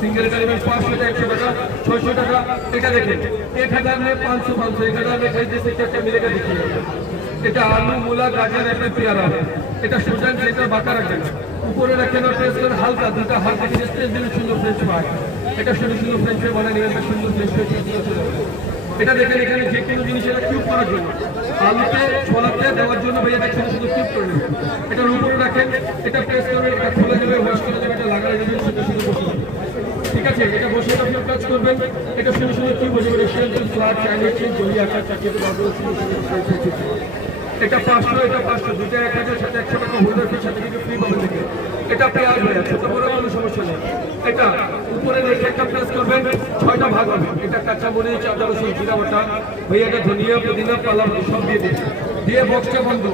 single का level 500 का 100 টাকা 600 টাকা এটা দেখেন 1000 में 500 500 1000 में खरीदने से क्या क्या मिलेगा देखिए এটা आलू मूला गाजर एप्पल प्यारा এটা সুজান সেটা বাঁকা রাখেন উপরে রাখেন আর প্রেস করে হালকা দুটো হালকা স্টেজ দিলে সুন্দর ফ্রেঞ্চ ফ্রাই এটা সুন্দর সুন্দর ফ্রেঞ্চ ফ্রাই বানাই নেবেন সুন্দর ফ্রেঞ্চ ফ্রাই এটা দেখেন এখানে যে কোনো জিনিস এটা কিউব করার জন্য আলুতে ছোলাতে দেওয়ার জন্য ভাইয়া এটা ছোট ছোট কিউব করে নেবেন এটার উপরে রাখেন এটা প্রেস করে এটা খুলে দেবে ওয়াশ করে দেবে এটা লাগানো যাবে সুন্দর সুন্দর বসে ঠিক আছে এটা বসে আপনি কাজ করবেন এটা সুন্দর সুন্দর কিউব বসে রেস্টুরেন্ট ফ্ল্যাট চাইনিজ চিজ জলি আকার চাকিতে বাবু এটা 500 এটা 500 দুটো 1000 সাথে 100 টাকা হোল্ডার ফি সাথে কিছু ফ্রি পাবেন দেখে এটা পেঁয়াজ হয়ে ছোট বড় কোনো সমস্যা নেই এটা উপরে রেখে একটা প্রেস করবেন 6টা ভাগ হবে এটা কাঁচা মরিচ আদা রসুন জিরা বাটা ভাইয়া এটা ধনিয়া পুদিনা পালাম সব দিয়ে দিন দিয়ে বক্সটা বন্ধ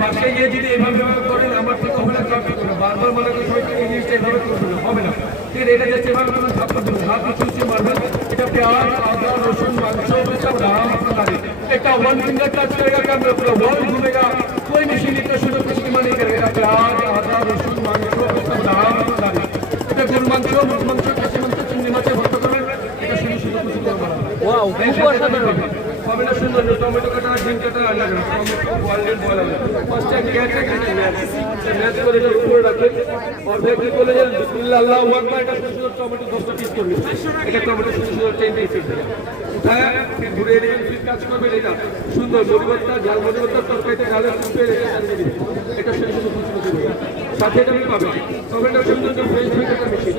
বাসায় গিয়ে যদি এইভাবে করেন আমার ঠিক হবে না কাজ করবে বারবার মনে করে সবাইকে এই জিনিসটা এইভাবে করবে না হবে না ঠিক এটা যাচ্ছে এভাবে কোনো ধাপ করবেন হাত চুষে মারবেন এটা পেঁয়াজ আদা রসুন মাংস সব দাম আপনার এটা 1 फिंगर टच करेगा कैमरा पूरा वर्ल्ड घूमेगा कोई मशीन इतना शुद्ध कुछ नहीं करेगा प्याज आदा रसुन मांस सब दाम दारी এটা গরুর মাংস মুরগির মাংস খাসি মাংস চিংড়ি মাছের ভর্তা করবেন এটা শুধু শুধু কিছু করবেন ওয়াও খুব অসাধারণ হবে না সুন্দর টমেটো কাটা ডিম কাটা আলাদা করে টমেটো বয়েল বলা ফার্স্ট টাইম গেছে ম্যাচ করে এটা উপরে রাখেন আর দেখি বলে যান বিসমিল্লাহ আল্লাহু আকবার এটা শুধু টমেটো 10টা পিস করবেন এটা টমেটো শুধু 10 পিস উঠায় ঘুরে দিবেন ফিট কাজ করবেন এটা সুন্দর মরিবত্তা ঝাল মরিবত্তা তরকারিতে ঝালের সুপের এটা সাজিয়ে দিবেন এটা শুধু শুধু সাথে এটা পাবেন টমেটো সুন্দর ফ্রেশ ফ্রেশ একটা মেশিন